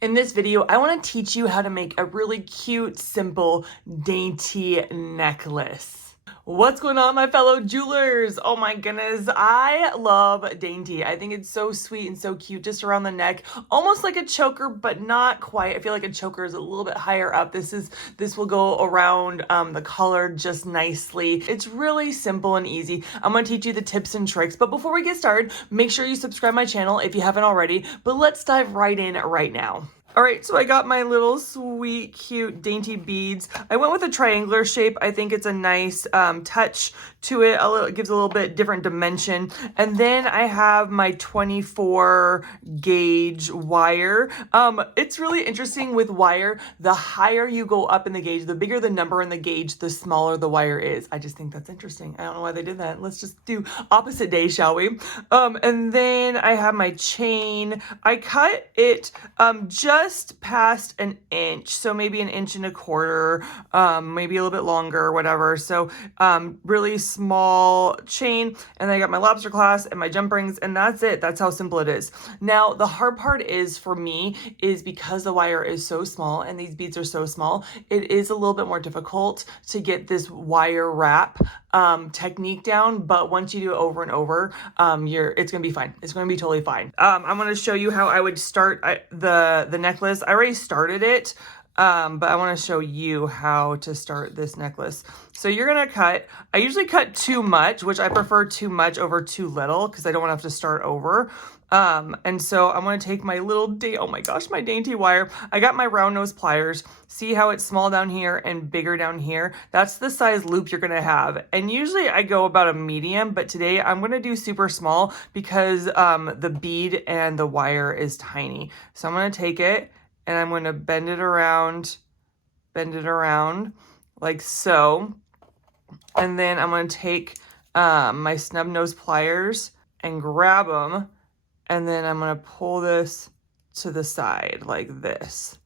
In this video, I want to teach you how to make a really cute, simple, dainty necklace. What's going on, my fellow jewelers? Oh my goodness, I love dainty. I think it's so sweet and so cute just around the neck, almost like a choker, but not quite. I feel like a choker is a little bit higher up. This will go around the collar just nicely. It's really simple and easy. I'm going to teach you the tips and tricks, but before we get started, make sure you subscribe my channel if you haven't already, but let's dive right in right now. All right, so I got my little sweet, cute, dainty beads. I went with a triangular shape. I think it's a nice touch to it. It gives a little bit different dimension. And then I have my 24 gauge wire. It's really interesting with wire. The higher you go up in the gauge, the bigger the number in the gauge, the smaller the wire is. I just think that's interesting. I don't know why they did that. Let's just do opposite day, shall we? And then I have my chain. I cut it just past an inch, so maybe an inch and a quarter, maybe a little bit longer, whatever. So really small chain, and then I got my lobster clasp and my jump rings, and that's it. That's how simple it is. Now the hard part is for me is because the wire is so small and these beads are so small, it is a little bit more difficult to get this wire wrap technique down. But once you do it over and over, it's gonna be fine. It's gonna be totally fine. I'm gonna show you how I would start the necklace. I already started it, but I want to show you how to start this necklace. So you're gonna cut. I usually cut too much, which I prefer too much over too little because I don't want to have to start over. And so I'm going to take my little, oh my gosh, my dainty wire. I got my round nose pliers. See how it's small down here and bigger down here? That's the size loop you're going to have. And usually I go about a medium, but today I'm going to do super small because the bead and the wire is tiny. So I'm going to take it and I'm going to bend it around like so. And then I'm going to take my snub nose pliers and grab them. And then I'm going to pull this to the side like this.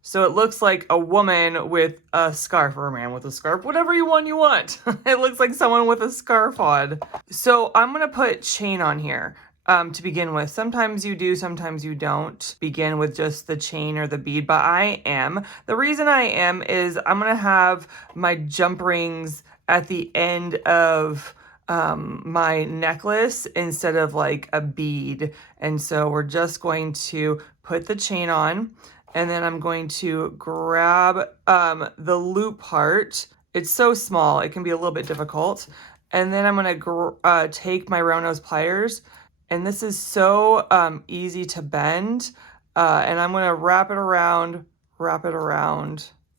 So it looks like a woman with a scarf, or a man with a scarf, whatever you want. It looks like someone with a scarf on. So I'm going to put chain on here to begin with. Sometimes you do, sometimes you don't begin with just the chain or the bead, but I am. The reason I am is I'm going to have my jump rings at the end of my necklace instead of like a bead. And so we're just going to put the chain on, and then I'm going to grab the loop part. It's so small, it can be a little bit difficult. And then I'm going to take my round nose pliers, and this is so easy to bend. And I'm going to wrap it around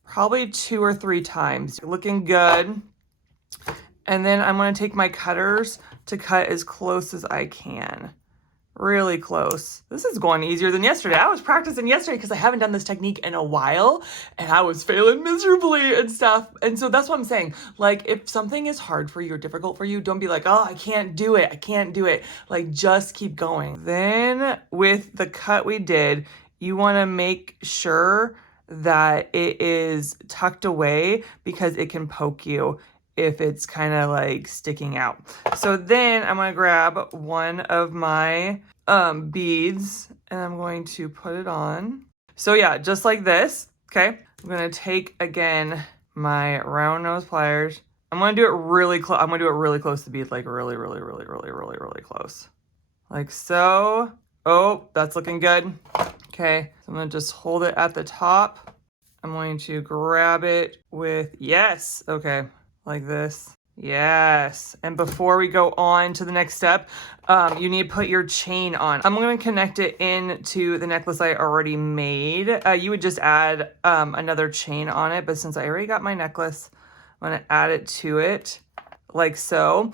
probably 2 or 3 times. Looking good. And then I'm going to take my cutters to cut as close as I can. Really close. This is going easier than yesterday. I was practicing yesterday because I haven't done this technique in a while and I was failing miserably and stuff. And so that's what I'm saying. Like, if something is hard for you or difficult for you, don't be like, oh, I can't do it. I can't do it. Like, just keep going. Then with the cut we did, you want to make sure that it is tucked away because it can poke you if it's kind of like sticking out. So then I'm going to grab one of my beads and I'm going to put it on. So yeah, just like this. Okay. I'm going to take again my round nose pliers. I'm going to do it really close. I'm going to do it really close to the bead, like really close. Like so. Oh, that's looking good. Okay. So I'm going to just hold it at the top. I'm going to grab it with, yes. Okay. Like this. Yes. And before we go on to the next step, you need to put your chain on. I'm going to connect it into the necklace I already made. You would just add another chain on it, but since I already got my necklace, I'm going to add it to it like so.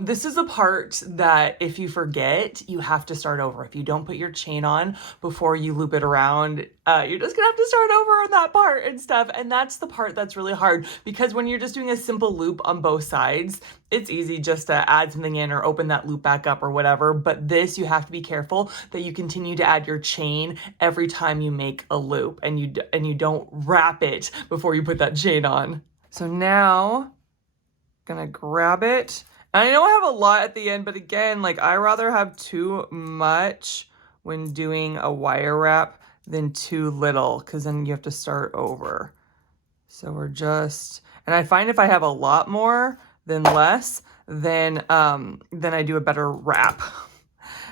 This is a part that if you forget, you have to start over. If you don't put your chain on before you loop it around, you're just gonna have to start over on that part and stuff. And that's the part that's really hard because when you're just doing a simple loop on both sides, it's easy just to add something in or open that loop back up or whatever. But this, you have to be careful that you continue to add your chain every time you make a loop, and you don't wrap it before you put that chain on. So now, gonna grab it. And I know I have a lot at the end, but again, like, I rather have too much when doing a wire wrap than too little, because then you have to start over. So we're just, and I find if I have a lot more than less, then I do a better wrap.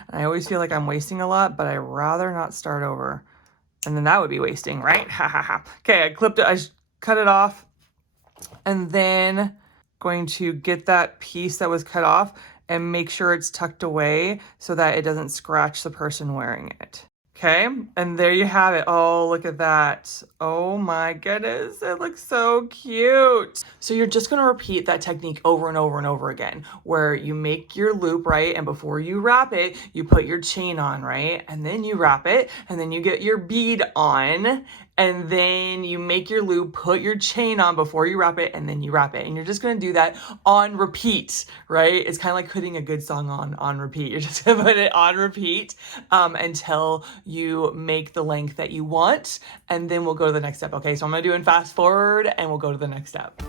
I always feel like I'm wasting a lot, but I rather not start over. And then that would be wasting, right? Ha ha ha. Okay, I clipped it, I cut it off, and then going to get that piece that was cut off and make sure it's tucked away so that it doesn't scratch the person wearing it. Okay, and there you have it. Oh, look at that. Oh my goodness, it looks so cute. So you're just gonna repeat that technique over and over and over again, where you make your loop, right? And before you wrap it, you put your chain on, right? And then you wrap it, and then you get your bead on, and then you make your loop, put your chain on before you wrap it, and then you wrap it. And you're just gonna do that on repeat, right? It's kind of like putting a good song on repeat. You're just gonna put it on repeat until you make the length that you want, and then we'll go to the next step. Okay, so I'm gonna do it in fast forward, and we'll go to the next step.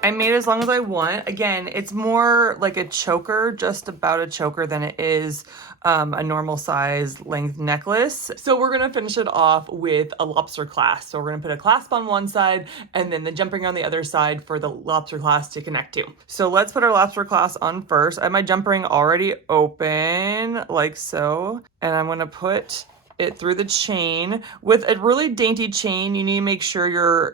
I made as long as I want. Again, it's more like a choker, just about a choker, than it is a normal size length necklace. So we're gonna finish it off with a lobster clasp. So we're gonna put a clasp on one side and then the jump ring on the other side for the lobster clasp to connect to. So let's put our lobster clasp on first. I have my jump ring already open, like so. And I'm gonna put it through the chain. With a really dainty chain, you need to make sure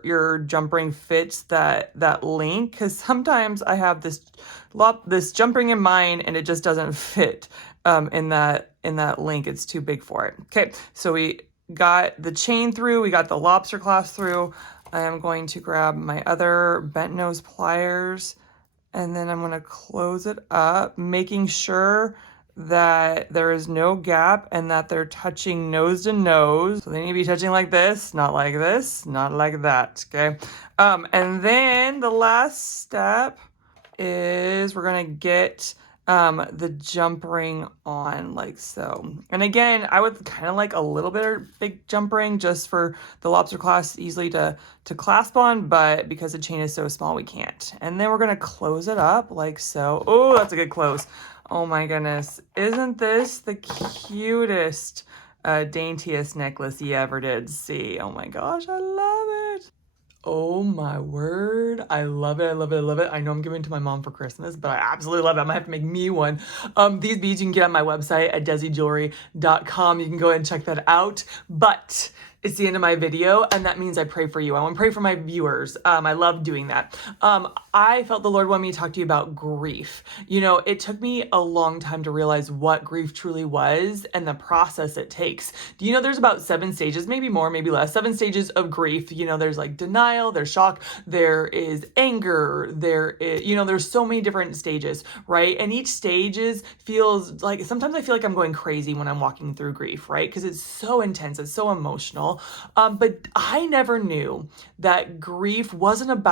your jump ring fits that link, because sometimes I have this jump ring in mine and it just doesn't fit in that link. It's too big for it. Okay, so we got the chain through, we got the lobster clasp through. I am going to grab my other bent nose pliers, and then I'm going to close it up, making sure that there is no gap and that they're touching nose to nose. So they need to be touching like this, not like this, not like that, okay? And then the last step is we're gonna get the jump ring on, like so. And again, I would kind of like a little bit of big jump ring just for the lobster clasp easily to clasp on, but because the chain is so small, we can't. And then we're gonna close it up like so. Oh, that's a good close. Oh my goodness, isn't this the cutest, daintiest necklace you ever did see? Oh my gosh, I love it. Oh my word, I love it, I love it, I love it. I know I'm giving it to my mom for Christmas, but I absolutely love it. I might have to make me one. These beads you can get on my website at desijewelry.com. You can go ahead and check that out. But it's the end of my video, and that means I pray for you. I want to pray for my viewers. I love doing that. I felt the Lord wanted me to talk to you about grief. You know, it took me a long time to realize what grief truly was and the process it takes. Do you know there's about 7 stages, maybe more, maybe less, 7 stages of grief. You know, there's like denial, there's shock, there is anger, there is, you know, there's so many different stages, right? And each stages feels like, sometimes I feel like I'm going crazy when I'm walking through grief, right? Because it's so intense, it's so emotional. But I never knew that grief wasn't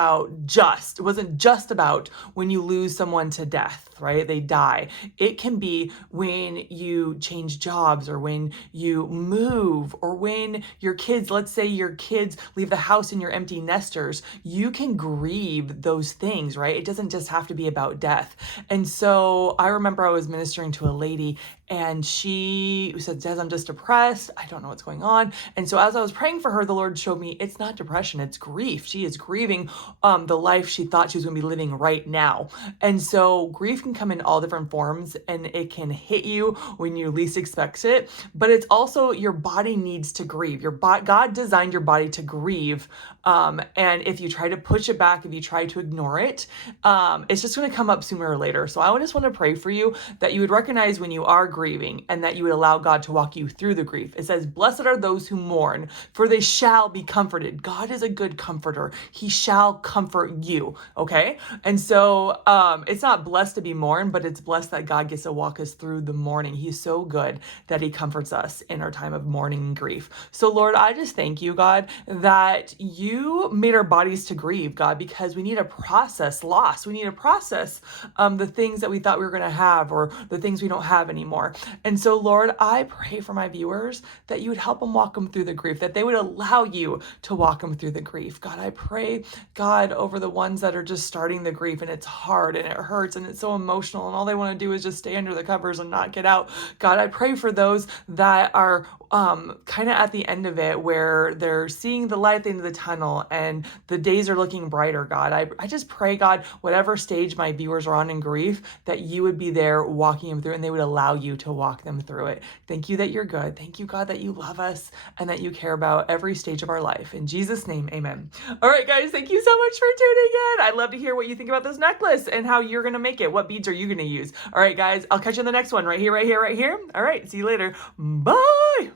just about when you lose someone to death, right? They die. It can be when you change jobs, or when you move, or when your kids, let's say your kids leave the house and you're empty nesters. You can grieve those things, right? It doesn't just have to be about death. And so I remember I was ministering to a lady, and she said, Des, I'm just depressed. I don't know what's going on. And so as I was praying for her, the Lord showed me it's not depression, it's grief. She is grieving the life she thought she was going to be living right now. And so grief can come in all different forms, and it can hit you when you least expect it. But it's also your body needs to grieve. God designed your body to grieve. And if you try to push it back, if you try to ignore it, it's just going to come up sooner or later. So I just want to pray for you that you would recognize when you are grieving, and that you would allow God to walk you through the grief. It says, blessed are those who mourn, for they shall be comforted. God is a good comforter. He shall comfort you. Okay. And so, it's not blessed to be mourned, but it's blessed that God gets to walk us through the mourning. He's so good that he comforts us in our time of mourning and grief. So Lord, I just thank you, God, that you made our bodies to grieve, God, because we need to process loss. We need to process, the things that we thought we were going to have, or the things we don't have anymore. are. And so, Lord, I pray for my viewers that you would help them walk them through the grief, that they would allow you to walk them through the grief. God, I pray, God, over the ones that are just starting the grief and it's hard and it hurts and it's so emotional and all they want to do is just stay under the covers and not get out. God, I pray for those that are kind of at the end of it where they're seeing the light at the end of the tunnel and the days are looking brighter, God. I just pray, God, whatever stage my viewers are on in grief, that you would be there walking them through and they would allow you to walk them through it. Thank you that you're good. Thank you, God, that you love us and that you care about every stage of our life. In Jesus' name, amen. All right, guys, thank you so much for tuning in. I'd love to hear what you think about this necklace and how you're going to make it. What beads are you going to use? All right, guys, I'll catch you in the next one right here, right here, right here. All right, see you later. Bye.